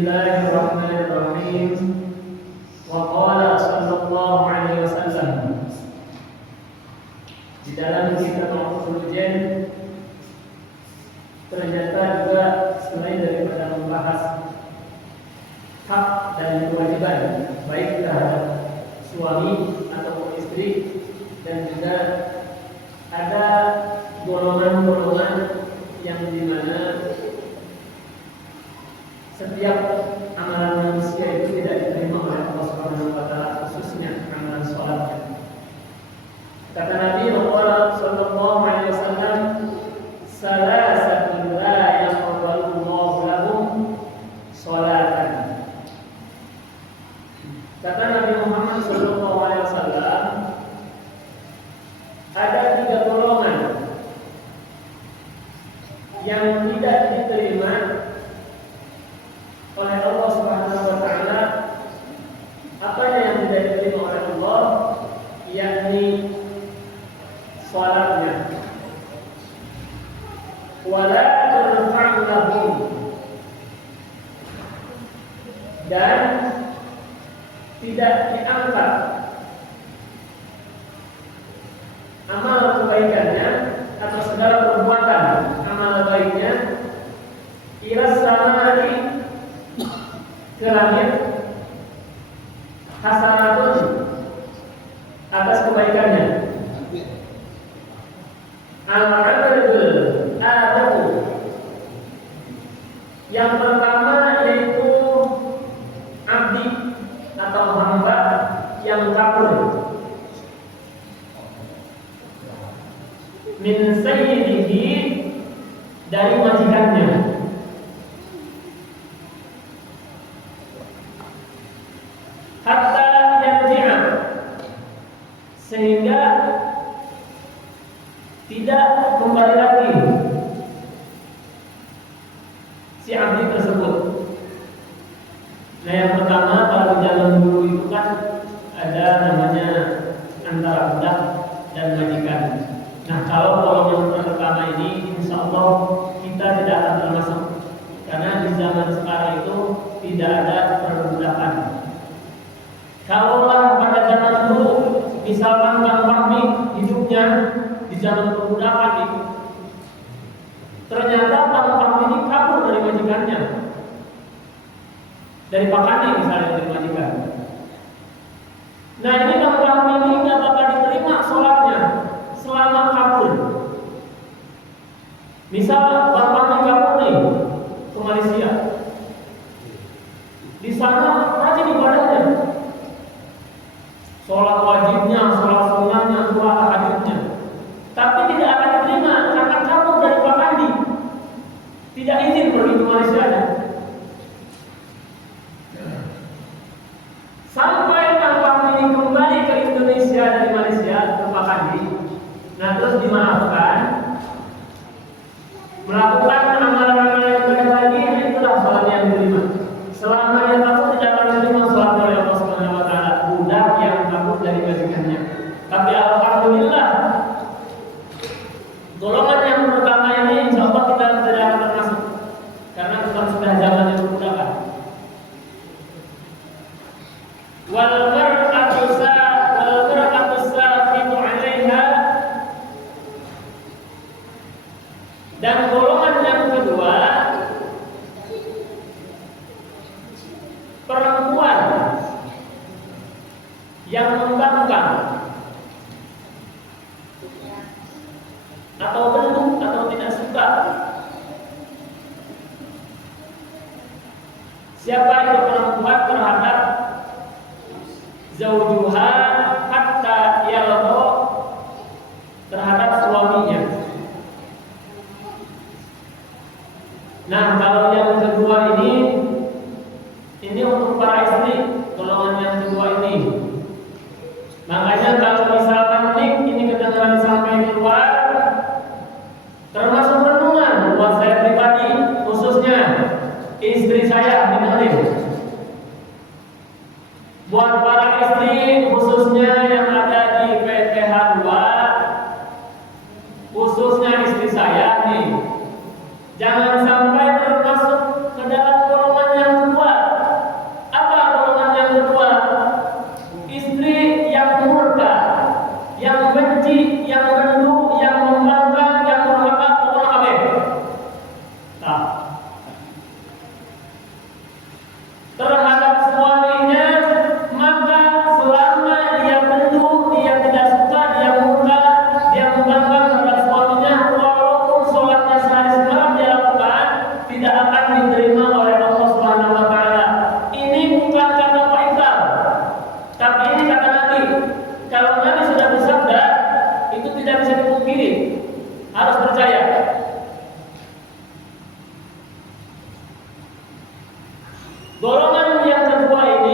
Bismillahirrahmanirrahim. Wa qala sallallahu alaihi wasallam. Di dalam kitab Al-Qur'an ternyata juga selain daripada membahas hak dan kewajiban baik terhadap suami atau istri, dan juga ada golongan-golongan yang dimana setiap amalan manusia itu tidak diterima oleh Allah Subhanahu wa taala, khususnya amalan salatnya. Kata Nabi Muhammad sallallahu alaihi wasallam, "Salasatun la yaqbalu Allahu lahum salatan." Kata Nabi Muhammad sallallahu alaihi wasallam, ada 3 golongan yang tidak diterima oleh Allah Subhanahu wa taala. Apanya yang tidak diterima oleh Allah? Yakni salatnya. Wala turfa'u lahum, dan tidak diangkat amal kebaikannya atau segala perbuatan amal baiknya ila samai, ke langit, hasanatun, atas kebaikannya. Al-'abdul adamu, yang pertama yaitu abdi atau hamba yang kafir, min sayyidihi, dari majikannya. Hatta yarji'a, sehingga tidak kembali lagi si abdi tersebut. Nah, yang pertama kalau zaman dulu itu kan ada namanya antara budak dan majikan. Nah, kalau golongan pertama ini insya Allah kita tidak akan termasuk, karena di zaman sekarang itu tidak ada perbudakan. Kalaulah pada zaman dulu, misalkan Bang Fahmi hidupnya di zaman perbudakan itu, ternyata Bang Fahmi ini kabur dari majikannya, dari Pakani misalnya, dari majikan. Nah, ini Bang Fahmi ini nggak bakal diterima sholatnya selama kabur. Misal Bang Fahmi kabur nih ke Malaysia, di sana rajin ibadahnya, sholat wajibnya, sholat sunnahnya, dua tahajudnya, tapi tidak akan diterima karena kabur dari Pakandi, tidak izin pergi ke Malaysia. Sampai Bang ini kembali ke Indonesia dari Malaysia ke Pakandi, nah terus dimaafkan, melakukan amalan-amalan yang baik lagi, itulah sholat yang diterima. Selama dia kabur tidak akan diterima sholat oleh Allah Subhanahu wa taala, budak yang kabur dari majikannya. Tapi alhamdulillah, golongan yang pertama ini insya Allah kita tidak akan termasuk, karena bukan sudah zamannya perbudakan. Wal mar'atu safitu 'alaiha, dan golongan yang kedua, perempuan yang membangkang atau bentuk atau tidak suka. Siapa itu perempuan terhadap zaujuha hatta yalqa, terhadap suaminya. Nah, kalau yang kedua ini untuk para istri, golongan yang kedua ini. Makanya kalau misalkan ini kedengaran sampai keluar, termasuk renungan buat saya pribadi, khususnya istri saya dengerin. Buat para istri khususnya yang ada di PTH 2, khususnya istri saya nih, jangan sampai termasuk ke dalam golongan yang kedua. terhadap suaminya, maka selama dia bendu, dia tidak suka, dia murka, dia membangkang terhadap suaminya, walaupun sholatnya sehari semalam dia lakukan, tidak akan diterima oleh Allah Subhanahu wa Ta'ala. Ini bukan kata Pak Iqbal, tapi ini kata Nabi. Kalau Nabi sudah bersabda, itu tidak bisa dipungkiri, harus percaya. Golongan yang kedua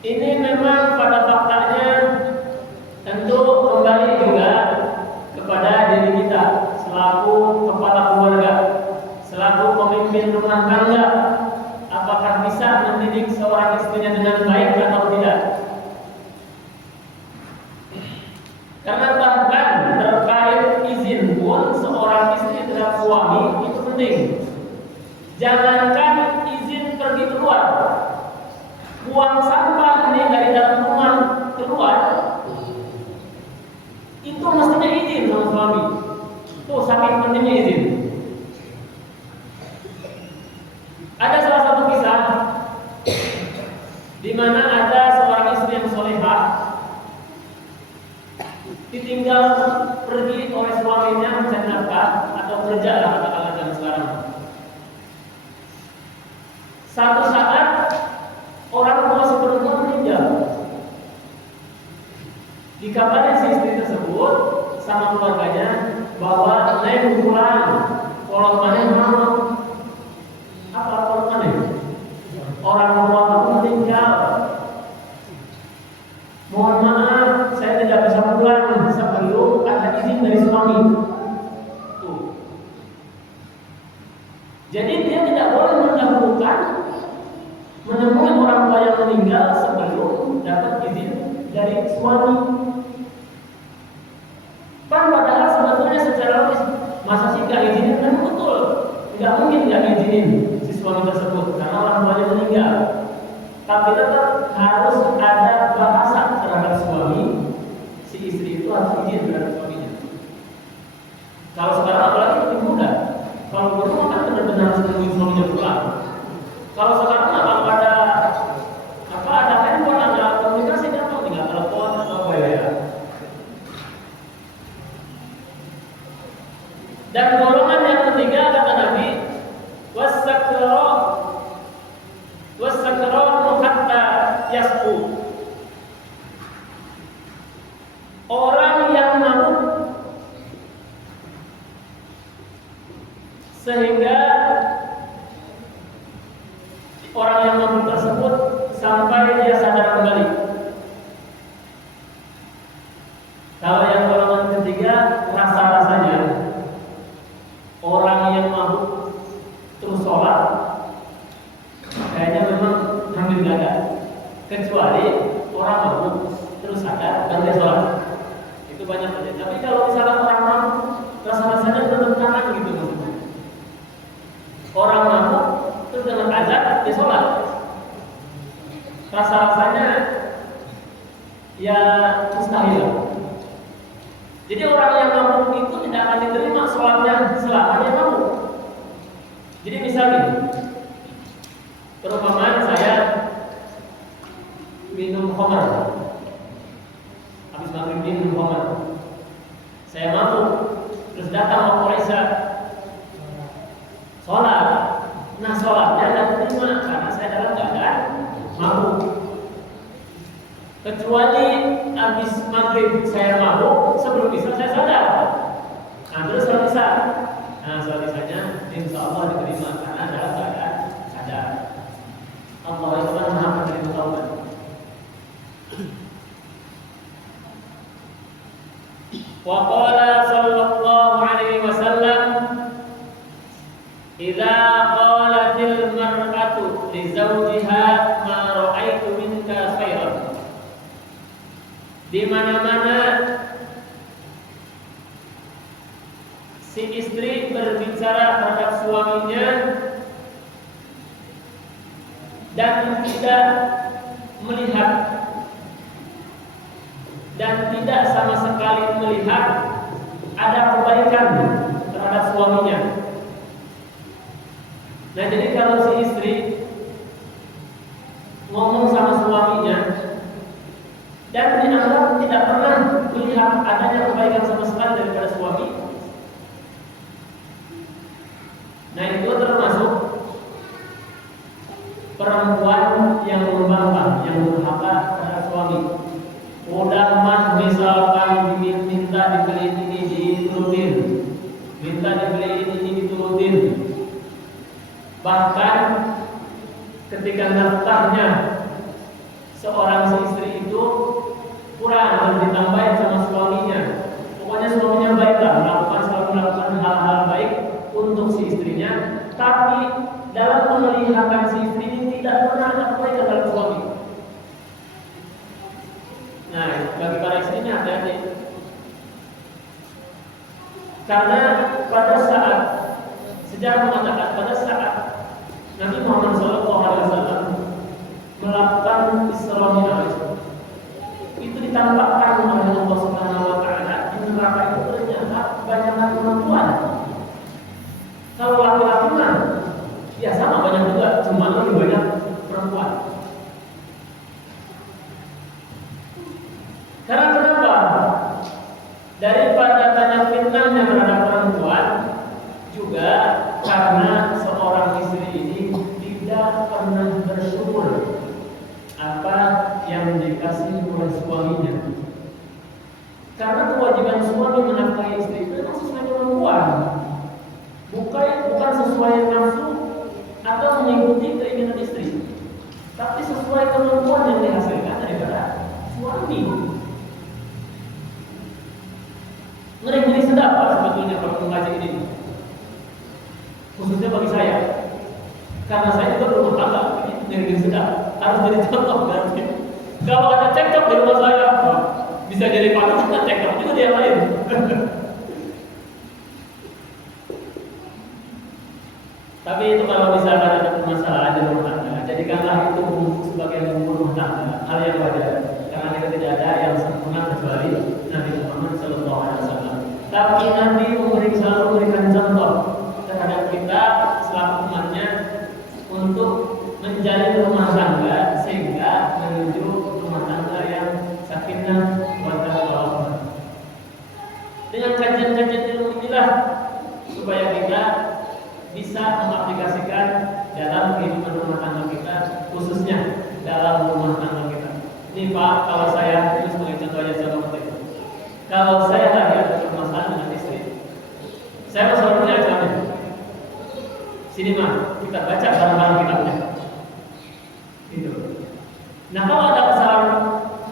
ini memang pada faktanya tentu kembali juga kepada diri kita selaku kepala keluarga, selaku pemimpin rumah tangga, apakah bisa mendidik seorang istrinya dengan baik atau tidak. Karena bahkan terkait izin pun seorang istri terhadap suami itu penting. Jangankan izin pergi keluar, buang sampah ini dari dalam rumah keluar, itu mestinya izin sama suami. Tuh saking pentingnya izin. Ada salah satu kisah di mana ada seorang istri yang solehah ditinggal pergi oleh suaminya mencari nafkah atau kerja lah katakanlah zaman sekarang. Satu saat orang tua si perempuan meninggal. Dikabari si istri tersebut sama keluarganya bahwa Neng pulang, kalau mana mau apa kalau mana? Orang tua kamu meninggal. Mohon maaf, saya tidak bisa pulang sebelum ada izin dari suami. Tuh. Jadi dia tidak boleh mendahulukan menemui orang tua yang meninggal sebelum dapat izin dari suami. Padahal sebetulnya secara logis masa sih gak izinin, kan betul, tidak mungkin gak izinin si suami tersebut karena orang tuanya meninggal. Tapi tetap harus ada bahasa terhadap suami, si istri itu harus izin terhadap suaminya. Kalau sekarang apalagi lebih mudah. Kalau dulu kan benar-benar harus menunggu suaminya pulang. Kalau sekarang ada handphone, ada komunikasi, gampang tinggal telepon atau apa ya. Dan golongan yang ketiga kata Nabi, wassakratu hatta yasqu. Orang yang mabuk sehingga orang yang mabuk tersebut sampai dia sadar kembali. Kalau yang golongan ketiga, rasa-rasanya orang yang mabuk terus sholat kayaknya memang hampir gak ada, kecuali orang mabuk terus sadar dan dia sholat. Itu banyak saja. Tapi kalau misalnya orang mabuk rasa-rasanya bertentangan gitu maksudnya. Orang mabuk terus dengan azan dia sholat, rasa-rasanya ya mustahil. Jadi orang yang mabuk itu tidak akan diterima sholatnya selama dia mabuk. Jadi misalnya perumpamaan saya minum khamar, habis maghrib minum khamar, saya mabuk, terus datang waktu Isya sholat. Nah sholatnya tidak diterima karena saya dalam keadaan mabuk. Kecuali habis maghrib saya mabuk, sebelum Isya saya sadar. Nah terus sholat Isya, sholat Isyanya insya Allah diterima karena dalam keadaan sadar. Allah itu kan maha penerima taubat. Wa qala sallallahu alaihi wasallam, idza qalatil mar'atu li zawjiha ma ra'aitu minka khairan. Di mana-mana si istri berbicara terhadap suaminya dan tidak melihat dan tidak sama sekali melihat ada kebaikan terhadap suaminya, Nah, jadi kalau si istri ngomong sama suaminya dan dianggap tidak pernah melihat adanya kebaikan sama sekali daripada suami, nah itu termasuk perempuan yang membangkang, yang durhaka terhadap suami. Udah mah misalkan minta dibeli ini diturutin, minta dibeli ini diturutin. Bahkan ketika nafkahnya seorang istri itu kurang dan ditambahin sama suaminya. Pokoknya suaminya baiklah, selalu melakukan hal-hal baik untuk si istrinya, tapi dalam memeliharakan si istri ini tidak pernah ada kebaikan dalam suami. Nah, bagi para istrinya hati-hati. Karena pada saat sejarah mengatakan pada saat Nabi Muhammad SAW melakukan Isra Mi'raj, itu ditampakkan oleh Allah Subhanahu Wa Taala di neraka itu ternyata banyak perempuan. Kalau laki-laki mah ya sama banyak juga, cuma lebih banyak perempuan. Karena kenapa? Daripada banyak fitnahnya terhadap perempuan, juga karena seorang istri ini tidak pernah bersyukur apa yang dikasih oleh suaminya. Karena kewajiban suami menafkahi istri itu memang sesuai kemampuan, bukan sesuai nafsu atau mengikuti keinginan istri, tapi sesuai kemampuan yang dihasilkan daripada suami. Ngeri-ngeri sedap Pak sebetulnya kalau mengaji ini, khususnya bagi saya, karena saya juga berumah tangga. Ngeri-ngeri sedap harus jadi contoh berarti. Kalau ada cekcok di rumah saya, bisa jadi panutan, cekcok juga di yang lain. Tapi itu kalau misalkan ada permasalahan di rumah tangga, jadikanlah itu sebagai rumah tangga, hal yang wajar. Karena itu tidak ada yang sempurna kecuali Nabi Muhammad SAW. Tapi Nabi selalu memberikan contoh terhadap kita selaku umatnya untuk menjalin rumah tangga sehingga menuju rumah tangga yang sakinah wawarahmah. Dengan kajian-kajian ilmu inilah supaya kita bisa mengaplikasikan dalam kehidupan rumah tangga kita, khususnya dalam rumah tangga kita. Ini Pak, kalau saya itu sebagai contoh aja contoh penting. Kalau saya ada permasalahan dengan istri, saya selalu mengajarnya. Sini mah kita baca barang-barang kitabnya. Gitu. Nah kalau ada kesalahan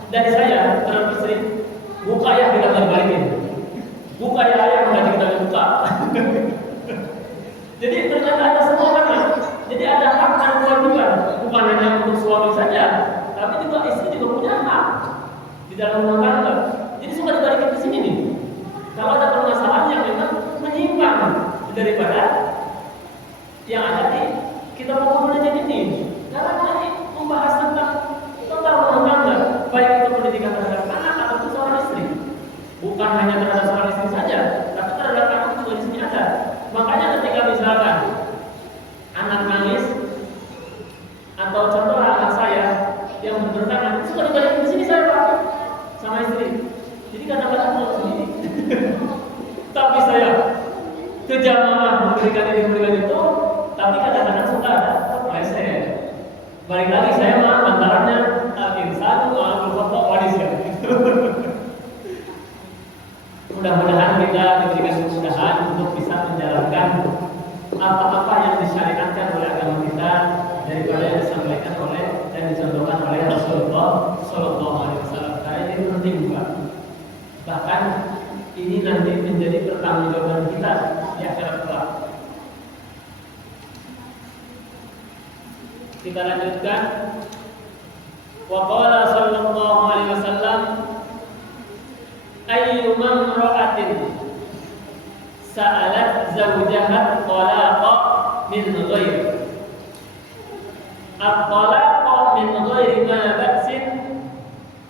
dari saya terhadap istri, buka ya kita balikin. Buka ya ayah menggaji kita buka. Jadi ternyata ada semua kan. Jadi ada hak dan kewajiban, bukan hanya untuk suami saja, tapi juga istri juga punya hak di dalam rumah tangga. Jadi suka dibalikin di sini nih. Kalau ada permasalahan yang memang menyimpang daripada yang ada di kitab pembelajaran ini, karena ini membahas tentang rumah tangga, baik itu pendidikan terhadap anak ataupun seorang istri. Bukan hanya terhadap seorang istri saja, tapi terhadap anak juga di sini ada. Makanya ketika misalkan anak nangis atau contoh anak saya yang bertangan, suka dibalikin di sini saya Pak sama istri. Jadi kadang-kadang mau sendiri. Tapi saya kejamaah memberikan itu, tapi kadang-kadang suka ada meleset. Balik lagi saya mah antaranya insan al-foto manusia. Mudah-mudahan kita diberikan kemudahan untuk bisa menjalankan apa-apa yang disyariatkan oleh agama kita daripada yang disampaikan oleh dan dicontohkan oleh Rasulullah Sallallahu Alaihi Wasallam. Karena ini penting juga. Bahkan ini nanti menjadi pertanggungjawaban kita di akhirat kelak. Kita lanjutkan. Wa qala sallallahu alaihi wasallam, ayyuma imra'atin sa'alat zawjaha talaqa min ghairi at-talaqa min ghairi ma ba'sin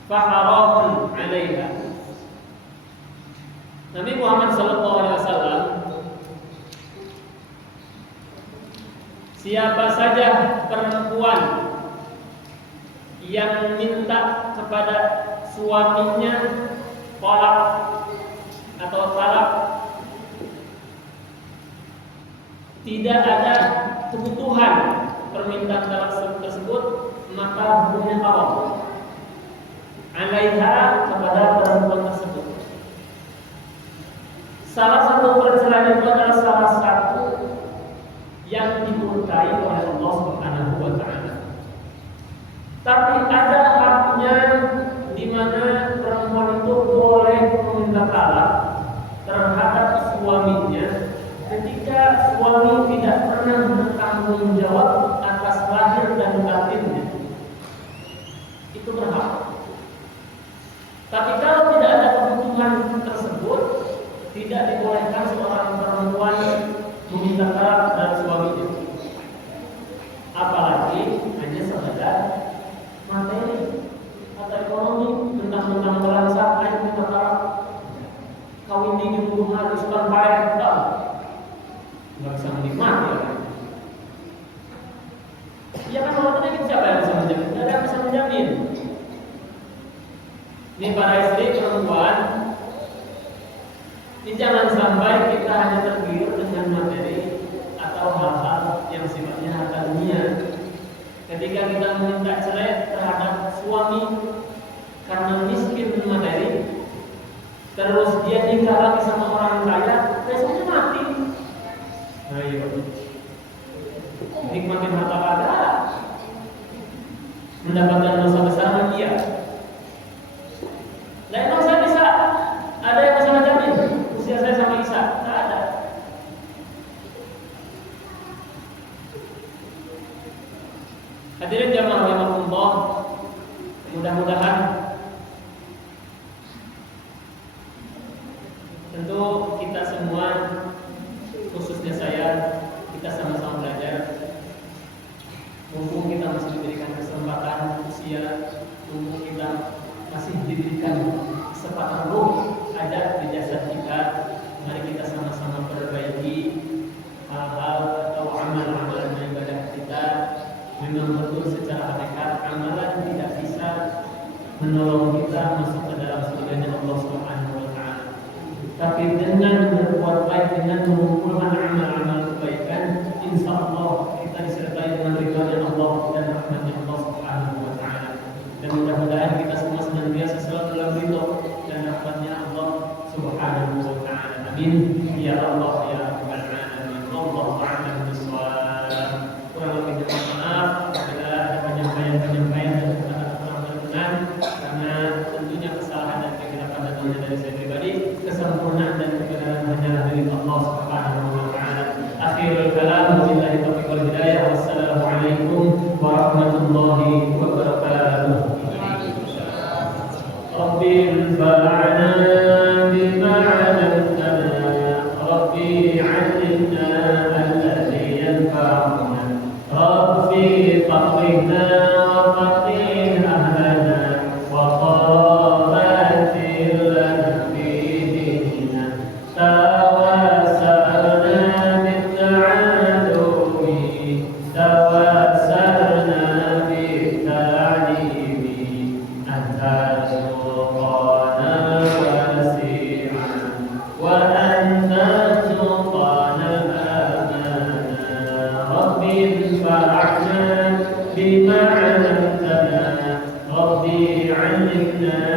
fa haramun 'alaiha. Nabi Muhammad sallallahu alaihi wasallam siapa saja perempuan yang minta kepada suaminya tolak atau talak, tidak ada kebutuhan permintaan talak tersebut, maka hukumnya haram alaiha, kepada perempuan tersebut. Salah satu perceraian itu adalah salah satu yang dimurkai oleh Allah Subhanahu wa taala. Tapi ada haknya di mana perempuan itu boleh meminta talak terhadap suaminya ketika suami tidak pernah bertanggung jawab atas lahir dan batinnya. Itu berhak. Tapi kalau tidak ada kebutuhan tersebut, tidak dibolehkan seorang perempuan meminta talak dari suaminya. Apalagi hanya sekedar materi atau ekonomi, tentang merangsang ayo minta talak, kawin di rumah harus berbayar, nggak bisa menikmati ya. Ya kan kalau tadi siapa yang bisa menjamin? Tidak ada yang bisa menjamin. Ini para istri perempuan, ini jangan sampai kita hanya tergiur dengan materi atau hal-hal yang sifatnya harta dunia. Ketika kita meminta cerai terhadap suami karena miskin materi, terus dia nikah lagi sama orang kaya, besoknya mati. Nah, iya. Nikmatin harta kaya, mendapatkan dosa besar dia. Nah, emang saya bisa, ada yang bisa menjamin usia saya sama Isa? Tidak ada. Hadirin jamaah rahimakumullah, mudah-mudahan tentu kita semua, khususnya saya, kita sama-sama belajar. Mumpung kita masih diberikan kesempatan usia, mumpung kita masih diberikan kesempatan ruh ada di jasad kita, mari kita sama-sama perbaiki hal-hal atau amalan-amalan ibadah kita. Memang betul secara hakikat amalan tidak bisa menolong kita masuk ke dalam surganya Allah Subhanahu wa taala. Tapi dengan berbuat baik, dengan mengumpulkan amal-amal kebaikan, insya Allah kita disertai dengan ridhonya Allah dan rahmatnya Allah Subhanahu wa taala. Dan mudah-mudahan kita semua senantiasa selalu dalam ridho dan rahmatnya Allah Subhanahu wa taala. Amin. Ya Allah ya Rabbal alamin. Allahu a'lam bishawab. Kurang lebih mohon maaf apabila ada penyampaian dan kurang berkenan, karena tentunya kesalahan dan kekeliruan datangnya dari saya pribadi. Kesempurnaan dan kebenaran hanyalah dari Allah Subhanahu wa taala. Akhirul kalam, wabillahi taufiq wal hidayah. Wassalamualaikum warahmatullahi wabarakatuh. Rabbi anfa'na bima 'allamtana, Rabbi 'allimna alladhi yanfa'una, Rabbi faqihna wa faqih ahlana wa qaratil lana fi dinina, tawassalna bit-ta'allumi, tawassalna bit-ta'limi, anta بما علمتنا، ربي علمنا